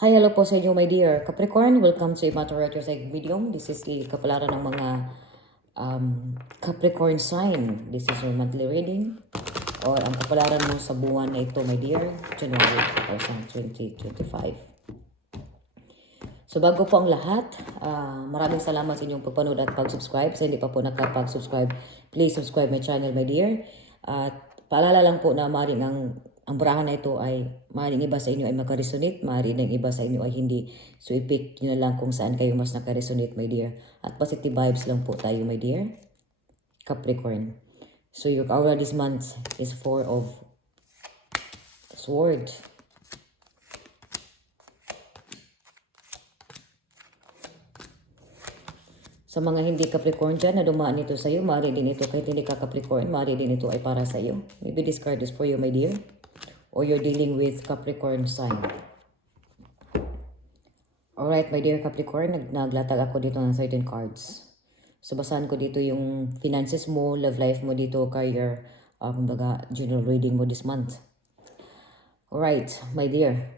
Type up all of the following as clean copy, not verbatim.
Hi, hello po sa inyo my dear Capricorn. Welcome to Imaturate Your video. This is the kapalaran ng mga Capricorn sign. This is your monthly reading or ang kapalaran mo sa buwan na ito my dear, January 2025. So bago po ang lahat, maraming salamat sa inyong pagpanood at pag-subscribe. Sa hindi pa po nakapag-subscribe, please subscribe my channel my dear. At paalala lang po na maaaring ang barahan na ito ay maaaring iba sa inyo ay makaresonate, maaaring iba sa inyo ay hindi. So i-pick nyo na lang kung saan kayo mas nakaresonate my dear. At positive vibes lang po tayo my dear Capricorn. So your aura this month is 4 of Swords. Sa mga hindi Capricorn dyan na dumaan ito sa iyo, maaari din ito kahit hindi ka Capricorn, maaari din ito ay para sa iyo. Maybe this card is for you my dear. Or you're dealing with Capricorn sign. Alright, my dear Capricorn, naglatag ako dito ng certain cards. So, basahan ko dito yung finances mo, love life mo dito, career, kumbaga, general reading mo this month. Alright, my dear.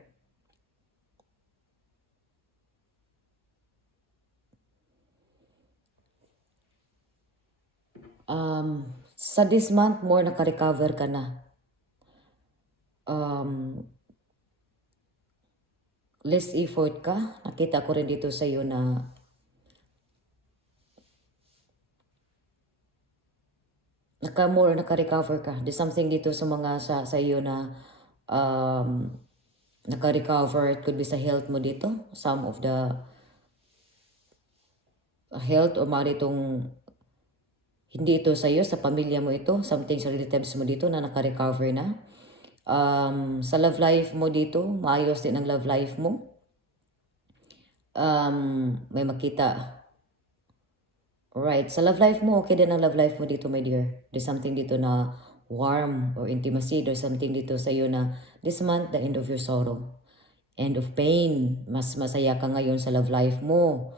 Sa this month, more naka-recover ka na. Less effort ka. Nakita ko rin dito sa iyo na naka-recover ka. There's something dito sa mga sa iyo na naka-recover. It could be sa health mo dito. Some of the health or maaari itong hindi ito sa iyo, sa pamilya mo ito. Something sa relatives mo dito na naka-recover na. Sa love life mo dito, maayos din ang love life mo. May makita. Right, sa love life mo, okay din ang love life mo dito my dear. There's something dito na warm or intimacy. There's something dito sa iyo na this month, the end of your sorrow. End of pain. Mas masaya ka ngayon sa love life mo.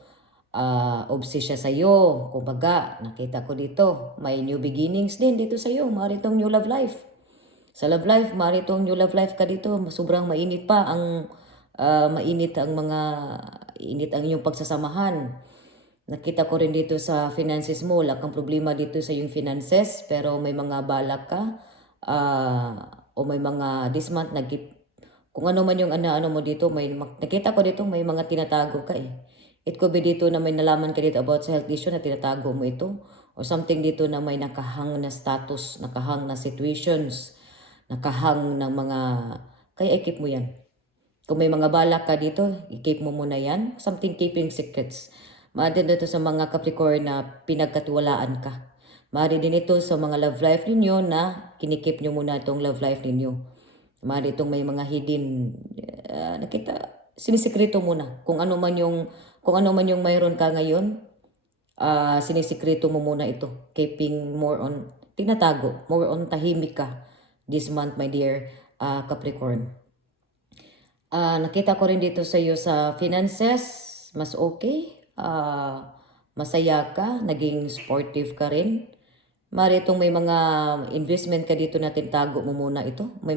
Obsession sa iyo. Kumbaga, nakita ko dito, may new beginnings din dito sa iyo. Maaari itong new love life. Sa love life, maaari itong new love life ka dito. Sobrang mainit pa ang mainit ang inyong pagsasamahan. Nakita ko rin dito sa finances mo, wala kang problema dito sa yung finances, pero may mga balak ka o may mga this month kung ano man yung ano mo dito, nakita ko dito may mga tinatago ka eh. It could be dito na may nalaman ka dito about sa health issue na tinatago mo ito. Or something dito na may nakahang na status, nakahang na situations, nakahang ng mga, kaya i-keep mo yan. Kung may mga balak ka dito, i-keep mo muna yan. Something keeping secrets. Maaari dito sa mga Capricorn na pinagkatiwalaan ka. Maaari din ito sa mga love life ninyo na kinikip nyo muna itong love life ninyo. Maaari itong may mga hidden, sinisikreto muna. Kung ano man yung mayroon ka ngayon, sinisikreto mo muna ito. Keeping more on, tinatago, more on tahimik ka this month, my dear Capricorn. Nakita ko rin dito sa iyo sa finances, mas okay. Masaya ka, naging sportive ka rin. Maaari itong may mga investment ka dito na tinatago mo muna ito. May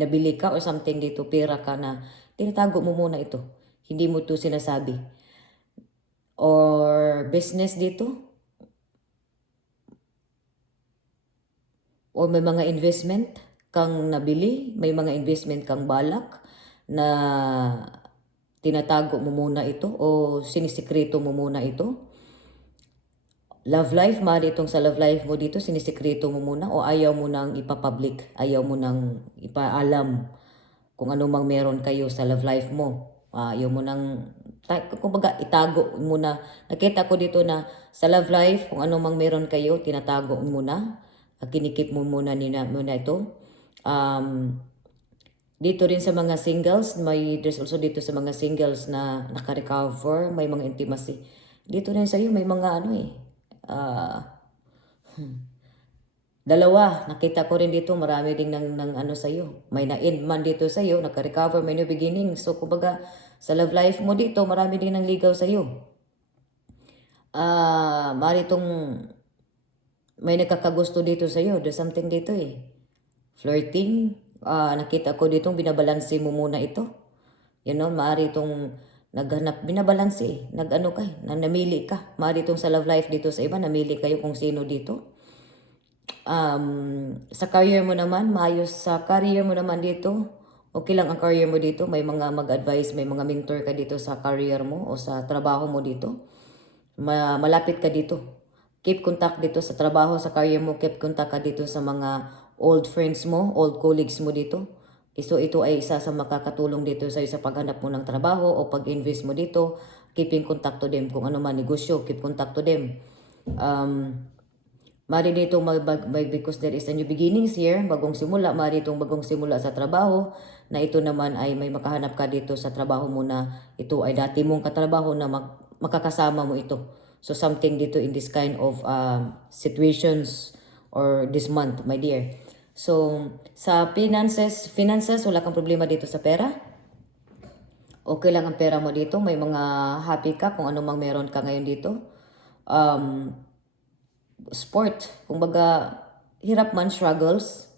nabili ka or something dito, pera ka na tinatago mo muna ito. Hindi mo ito sinasabi. Or business dito. Or may mga investment kang nabili, may mga investment kang balak na tinatago mo muna ito o sinisikreto mo muna ito. Love life, maaari itong sa love life mo dito, sinisikreto mo muna o ayaw mo nang ipapublic, ayaw mo nang ipaalam kung ano mang meron kayo sa love life mo. Ayaw mo nang, kumbaga itago muna. Nakita ko dito na sa love life, kung ano mang meron kayo, tinatago mo muna. Kinikip mo muna ito. Dito rin sa mga singles, there's also dito sa mga singles na naka-recover, may mga intimacy. Dito rin sa iyo, may mga dalawa, nakita ko rin dito, marami din ng ano sa iyo. May na-end man dito sa iyo, naka-recover, may new beginning. So, kumbaga, sa love life mo dito, marami din ng ligaw sa iyo. Maaari itong may nakakagusto dito sa iyo. There's something dito eh. Flirting. Nakita ko dito, binabalanse mo muna ito. You know, maaari itong naghanap, binabalanse eh. Nag-ano ka eh, namili ka. Maaari itong sa love life dito sa iba, namili kayo kung sino dito. Sa career mo naman, maayos sa career mo naman dito. Okay lang ang career mo dito. May mga mag-advise, may mga mentor ka dito sa career mo o sa trabaho mo dito. Malapit ka dito. Keep contact dito sa trabaho, sa career mo. Keep contact ka dito sa mga old friends mo, old colleagues mo dito. So ito ay isa sa makakatulong dito sa paghanap mo ng trabaho o pag-invest mo dito. Keeping contact to them. Kung ano man negosyo, keep contact to them. Mari dito because there is a new beginnings here, bagong simula, mari itong bagong simula sa trabaho, na ito naman ay may makahanap ka dito sa trabaho mo na ito ay dati mong katrabaho na makakasama mo ito. So something dito in this kind of situations or this month, my dear. So sa finances, wala kang problema dito sa pera. Okay lang ang pera mo dito, may mga happy ka kung ano mang meron ka ngayon dito. Sport, kumbaga hirap man, struggles,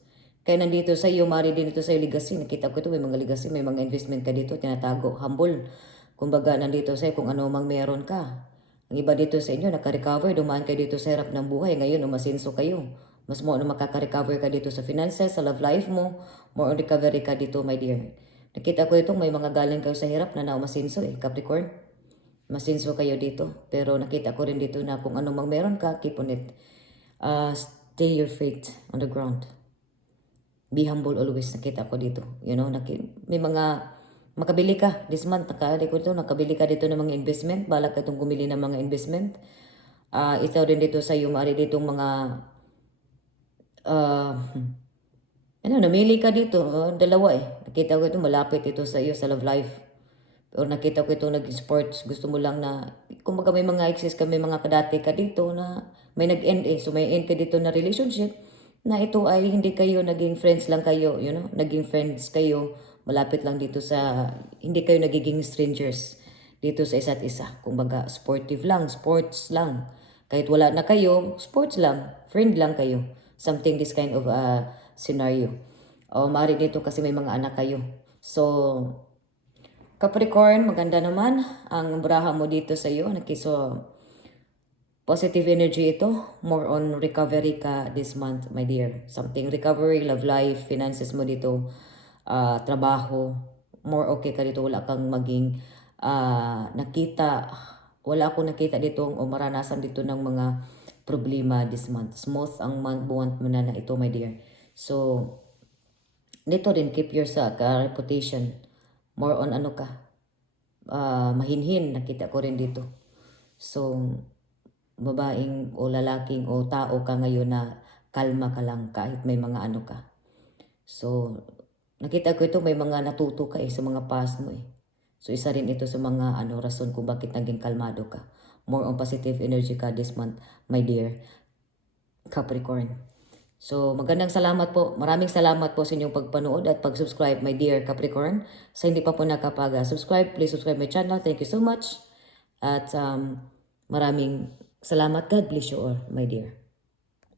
kaya nandito sa iyo, mari din ito sa iyo legacy. Nakita ko ito, may mga legacy, may mga investment ka dito, tinatago, humble. Kumbaga nandito sa iyo kung ano mang meron ka. Ang iba dito sa inyo, naka-recover, dumaan kayo dito sa hirap ng buhay, ngayon umasenso kayo. Mas mo na makaka-recover ka dito sa finances, sa love life mo, more on recovery ka dito, my dear. Nakita ko itong may mga galing kayo sa hirap na umasenso Capricorn. Masinso kayo dito. Pero nakita ko rin dito na kung ano mang meron ka, keep on it. Stay your faith on the ground. Be humble always. Nakita ko dito. You know, may mga makabili ka this month. Nakabili ka dito ng mga investment. Balak ka itong gumili ng mga investment. Ito rin dito sa iyo, maari ditong mga namili ka dito. Dalawa Nakita ko ito, malapit ito sa iyo sa love life. Or nakita ko ito nag-sports, gusto mo lang na, kumbaga may mga exes ka, may mga kadati ka dito na may nag-end So may end ka dito na relationship na ito ay hindi kayo naging friends lang kayo, you know, naging friends kayo, malapit lang dito sa, hindi kayo nagiging strangers dito sa isa't isa. Kumbaga sportive lang, sports lang. Kahit wala na kayo, sports lang, friend lang kayo. Something this kind of scenario. O maaari dito kasi may mga anak kayo. So, Capricorn, maganda naman ang braha mo dito sa iyo. So, positive energy ito. More on recovery ka this month, my dear. Something recovery, love life, finances mo dito, trabaho. More okay ka dito. Wala kang maging nakita. Wala akong nakita dito o maranasan dito ng mga problema this month. Smooth ang month mo na ito, my dear. So, dito rin, keep your reputation. More on ano ka, mahinhin, nakita ko rin dito. So, babaeng o lalaking o tao ka ngayon na kalma ka lang kahit may mga ano ka. So, nakita ko ito, may mga natuto ka sa mga past mo So, isa rin ito sa mga rason kung bakit naging kalmado ka. More on positive energy ka this month, my dear Capricorn. So, magandang salamat po. Maraming salamat po sa inyong pagpanood at pag-subscribe, my dear Capricorn. Sa hindi pa po nakapag-subscribe, please subscribe my channel. Thank you so much. At maraming salamat. God bless you all, my dear.